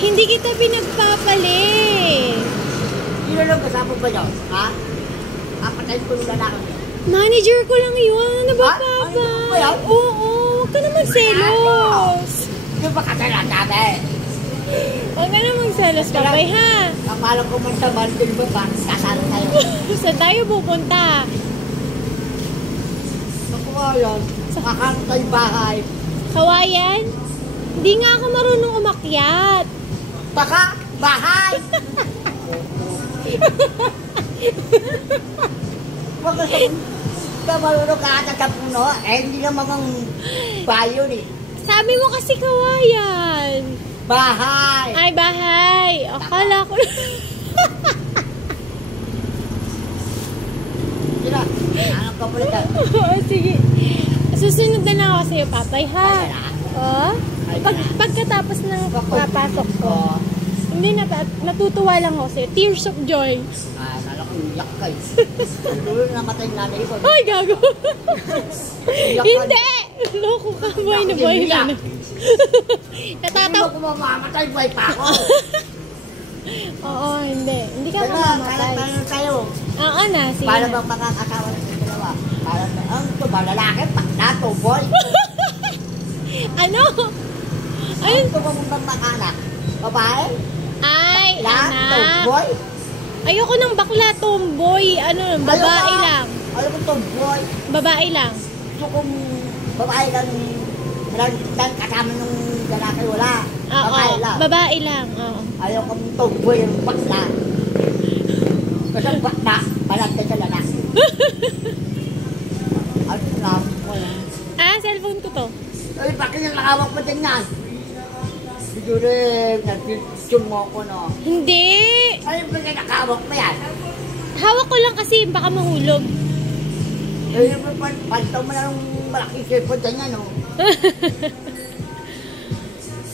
Hindi kita pinagpapalit. Sino lang kasama ba yun? Ha? Kapatayin ko yung lalaki niyo. Manager ko lang yun. Ano ba, Ha? Papa? Ano ba yan? Oo, huwag ka naman selos. Yung ba kasalanan namin? Huwag ka naman selos, Papay, ha? Kapala ko man sa mantin mo ba? Kasalo tayo. Saan tayo pupunta? Nakuha yun. Kakantay bahay. Kawayan? Hindi nga ako marunong umakyat. Baka bahay. Wag ka sa marunong ka ata sa puno. Eh, hindi naman ang bayo eh. Sabi mo kasi kawayan. Bahay. Ay, bahay. Akala ko. Sila, anong kapulitan? Oo, sige. Susunod na lang ako sa'yo, Papay, ha? Oh? Pagkatapos ng papasok ko. Hindi na, natutuwa lang ako sa'yo. Tears of joy. Ah, nala ko iyak kayo. Dulo namatay yung nanay ko. Ay, gago. Hindi! Loko ka, boy na boy na. Natataw. Hindi mo kumamatay, buhay pa ako. Oo, hindi. Hindi ka Kaya, mamamatay. kaya tayo. Oo na, sige Para na. bang makakasawa ng dalawa. Para ang ito ba, lalaki, paknato, boy. Ano? Ayun. Ito ba mong makanak? Babae? Ay, Lahat, anak. boy? Ayoko ng bakla, tomboy. Ano, babae lang. Alam mo ito, boy. Babae lang. Gusto kong babae lang, dan kasama ng lalaki, wala. Babae lang. Babae lang. Oo. Ayaw kong tomboy, bakla. Kasi bakla, balantay sa lalaki. Ano na, wala. Ah, cellphone ko to. Ay, bakit yung nakawak mo din yan? Siguro, nag-picture mo ako, no? Hindi. Ay, bakit nakawak mo yan? Hawak ko lang kasi baka mahulog. Eh, pantaw mo na ng malaking cellphone dyan yan, no?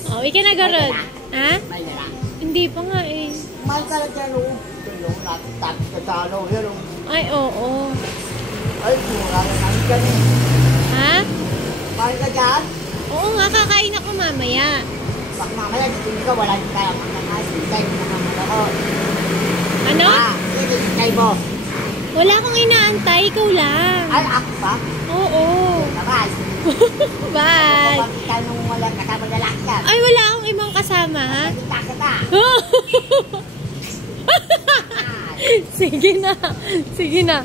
Oh, we can agarod. Ha? May nila. Hindi pa nga eh. May ka lang dyan, no? Tulong natin, tapos ka sa ano, pero... Ay, oo. Ay, mura na namin dyan, eh. Ha? Mahal ka dyan? Oo nga, kakain ako mamaya. Bak mamaya, dito ka, wala din kaya makakasin. Hintay mo naman ako. Ano? Ah, hintay mo. Wala akong inaantay, ikaw lang. Ay, ako ba? Oo. Naman. Bye. Pagkita nung walang kasama lalaki yan. Ay, wala akong ibang kasama, ha? Pagkita kita. Sige na. Sige na.